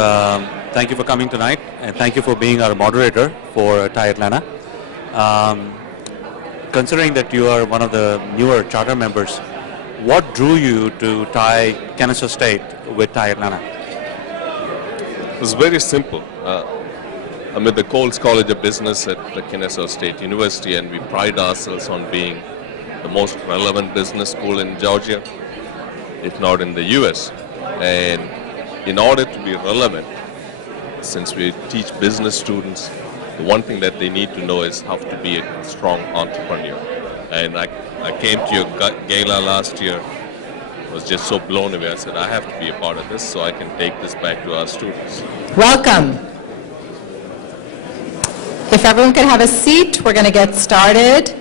Thank you for coming tonight, and thank you for being our moderator for TiE Atlanta. Considering that you are one of the newer charter members, what drew you to TiE Kennesaw State with TiE Atlanta? It was very simple. I'm at the Coles College of Business at the Kennesaw State University, and we pride ourselves on being the most relevant business school in Georgia, if not in the US. And in order to be relevant, since we teach business students, the one thing that they need to know is how to be a strong entrepreneur. And I came to your gala last year, was just so blown away. I said, I have to be a part of this so I can take this back to our students. Welcome. If everyone could have a seat, we're going to get started.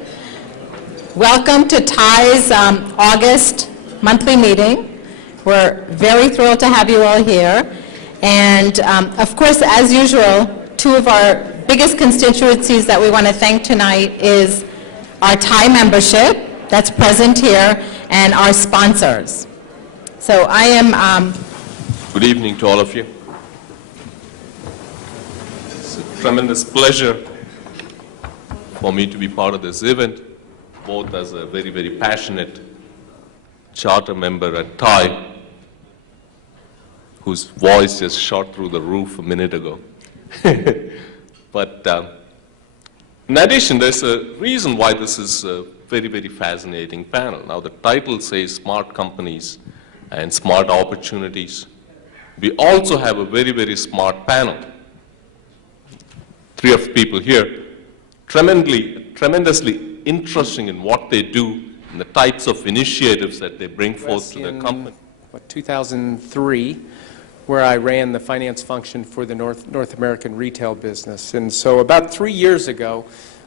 Welcome to TiE's August monthly meeting. We're very thrilled to have you all here. And of course, as usual, two of our biggest constituencies that we want to thank tonight is our TiE membership that's present here and our sponsors. So I am... Good evening to all of you. It's a tremendous pleasure for me to be part of this event, both as a very, very passionate charter member at TiE, whose voice just shot through the roof a minute ago. But in addition, there's a reason why this is a very, very fascinating panel. Now, the title says Smart Companies and Smart Opportunities. We also have a very, very smart panel. Three of people here, tremendously interesting in what they do and the types of initiatives that they bring forth to the company. 2003, where I ran the finance function for the North American retail business. And so about 3 years ago,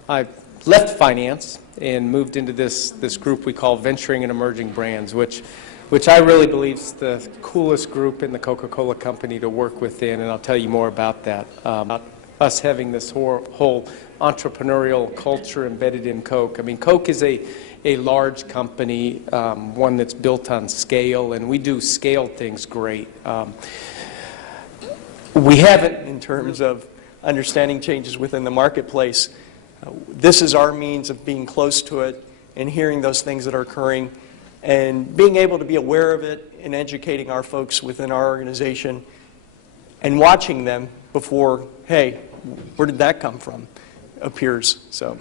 I left finance and moved into this group we call Venturing and Emerging Brands, which I really believe is the coolest group in the Coca-Cola company to work within, and I'll tell you more about that. About us having this whole entrepreneurial culture embedded in Coke. I mean, Coke is a large company, one that's built on scale, and we do scale things great. We haven't in terms of understanding changes within the marketplace. This is our means of being close to it and hearing those things that are occurring and being able to be aware of it and educating our folks within our organization and watching them before, hey, where did that come from, appears. So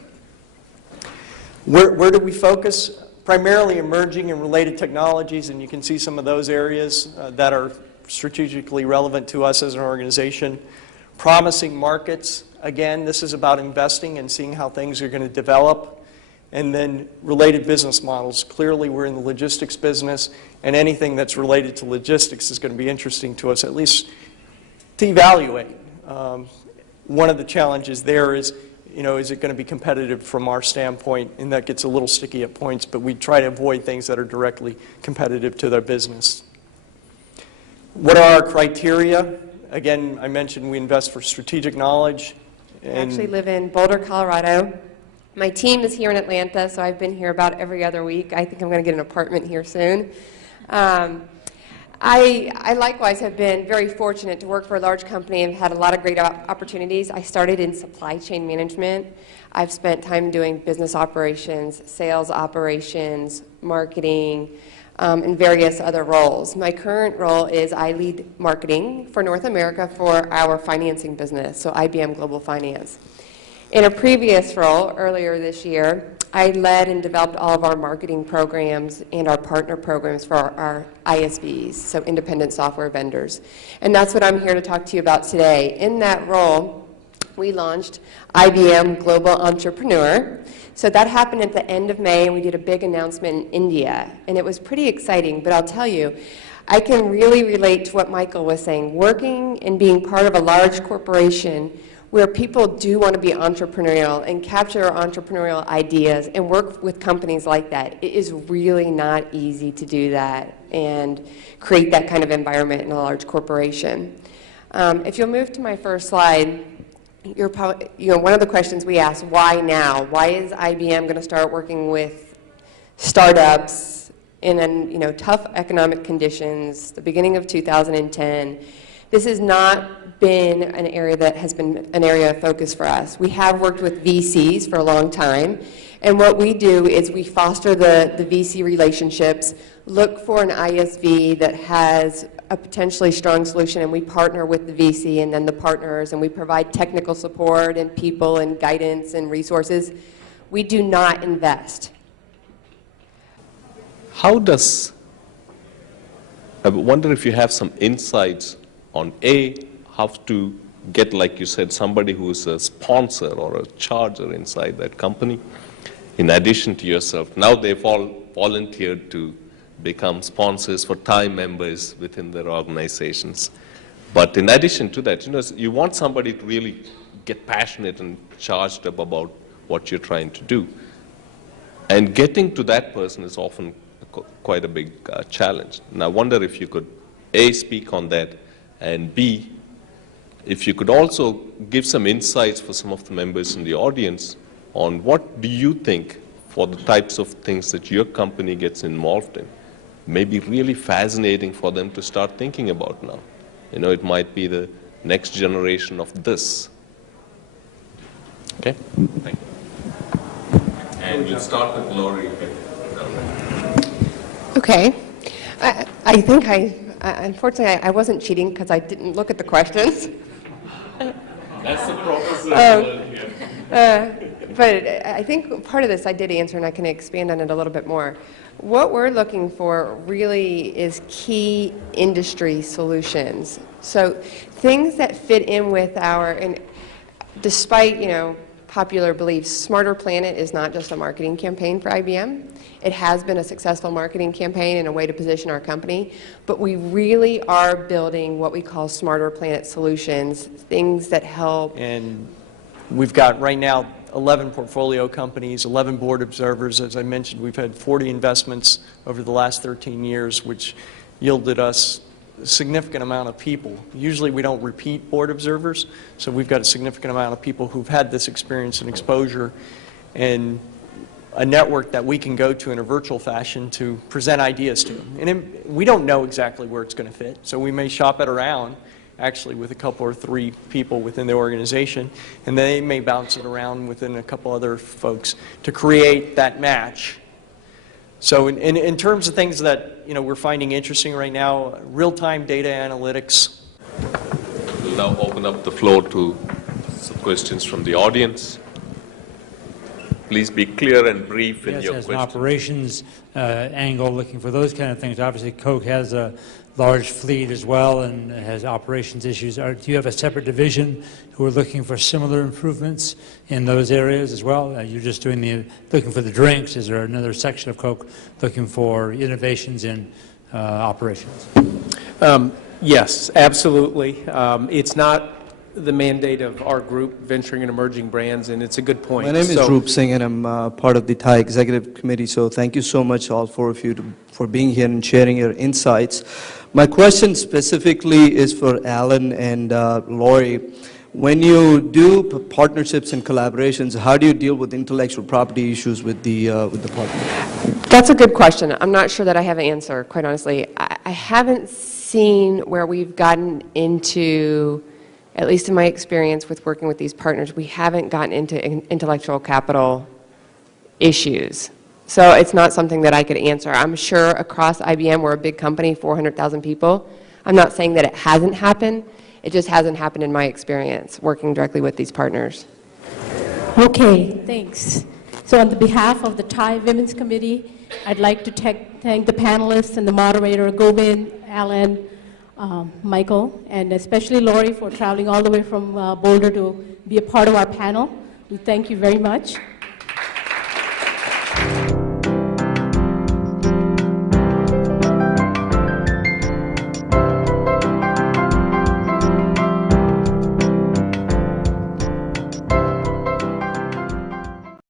where do we focus? Primarily emerging and related technologies, and you can see some of those areas that are strategically relevant to us as an organization. Promising markets, again, this is about investing and seeing how things are going to develop. And then related business models. Clearly, we're in the logistics business, and anything that's related to logistics is going to be interesting to us, at least to evaluate. One of the challenges there is, is it going to be competitive from our standpoint? And that gets a little sticky at points, but we try to avoid things that are directly competitive to their business. What are our criteria? Again, I mentioned we invest for strategic knowledge. I actually live in Boulder, Colorado. My team is here in Atlanta, so I've been here about every other week. I think I'm going to get an apartment here soon. I likewise have been very fortunate to work for a large company and had a lot of great opportunities. I started in supply chain management. I've spent time doing business operations, sales operations, marketing, and various other roles. My current role is I lead marketing for North America for our financing business, so IBM Global Finance. In a previous role, earlier this year, I led and developed all of our marketing programs and our partner programs for our ISVs, so independent software vendors. And that's what I'm here to talk to you about today. In that role, we launched IBM Global Entrepreneur. So that happened at the end of May, and we did a big announcement in India. And it was pretty exciting, but I'll tell you, I can really relate to what Michael was saying. Working and being part of a large corporation where people do want to be entrepreneurial and capture entrepreneurial ideas and work with companies like that. It is really not easy to do that and create that kind of environment in a large corporation. If you'll move to my first slide, you're probably, one of the questions we ask, why now? Why is IBM going to start working with startups in tough economic conditions, the beginning of 2010? This has not been an area that has been an area of focus for us. We have worked with VCs for a long time, and what we do is we foster the VC relationships, look for an ISV that has a potentially strong solution, and we partner with the VC and then the partners, and we provide technical support and people and guidance and resources. We do not invest. How does, I wonder if you have some insights on how to get, like you said, somebody who is a sponsor or a charger inside that company, in addition to yourself. Now they've all volunteered to become sponsors for TiE members within their organizations. But in addition to that, you want somebody to really get passionate and charged up about what you're trying to do. And getting to that person is often quite a big challenge. And I wonder if you could, A, speak on that, and B, if you could also give some insights for some of the members in the audience on what do you think for the types of things that your company gets involved in may be really fascinating for them to start thinking about now. It might be the next generation of this. Okay? Thank you. And we'll start with Lori. Okay. I think unfortunately, I wasn't cheating because I didn't look at the questions. That's the professor. But I think part of this I did answer, and I can expand on it a little bit more. What we're looking for really is key industry solutions. So things that fit in with and despite, popular beliefs, Smarter Planet is not just a marketing campaign for IBM. It has been a successful marketing campaign and a way to position our company, but we really are building what we call Smarter Planet solutions, things that help. And we've got right now 11 portfolio companies, 11 board observers. As I mentioned, we've had 40 investments over the last 13 years, which yielded us a significant amount of people. Usually we don't repeat board observers, so we've got a significant amount of people who've had this experience and exposure, and a network that we can go to in a virtual fashion to present ideas to. And we don't know exactly where it's going to fit, so we may shop it around actually with a couple or three people within the organization, and they may bounce it around within a couple other folks to create that match. So in terms of things that we're finding interesting right now, real-time data analytics. We'll now open up the floor to some questions from the audience. Please be clear and brief in your As questions. an operations angle, looking for those kind of things. Obviously, Coke has a large fleet as well and has operations issues. Do you have a separate division who are looking for similar improvements in those areas as well? You're just doing looking for the drinks. Is there another section of Coke looking for innovations in operations? Yes, absolutely. It's not the mandate of our group, Venturing and Emerging Brands, and it's a good point. My name is Roop Singh, and I'm part of the TiE Executive Committee, so thank you so much, all four of you, for being here and sharing your insights. My question specifically is for Alan and Lori. When you do partnerships and collaborations, how do you deal with intellectual property issues with the partner? That's a good question. I'm not sure that I have an answer, quite honestly. I haven't seen where we've gotten into, at least in my experience with working with these partners, we haven't gotten into intellectual capital issues. So it's not something that I could answer. I'm sure across IBM, we're a big company, 400,000 people. I'm not saying that it hasn't happened. It just hasn't happened in my experience working directly with these partners. Okay, thanks. So on the behalf of the TiE Women's Committee, I'd like to thank the panelists and the moderator, Govind, Alan, Michael, and especially Lori for traveling all the way from Boulder to be a part of our panel. We thank you very much.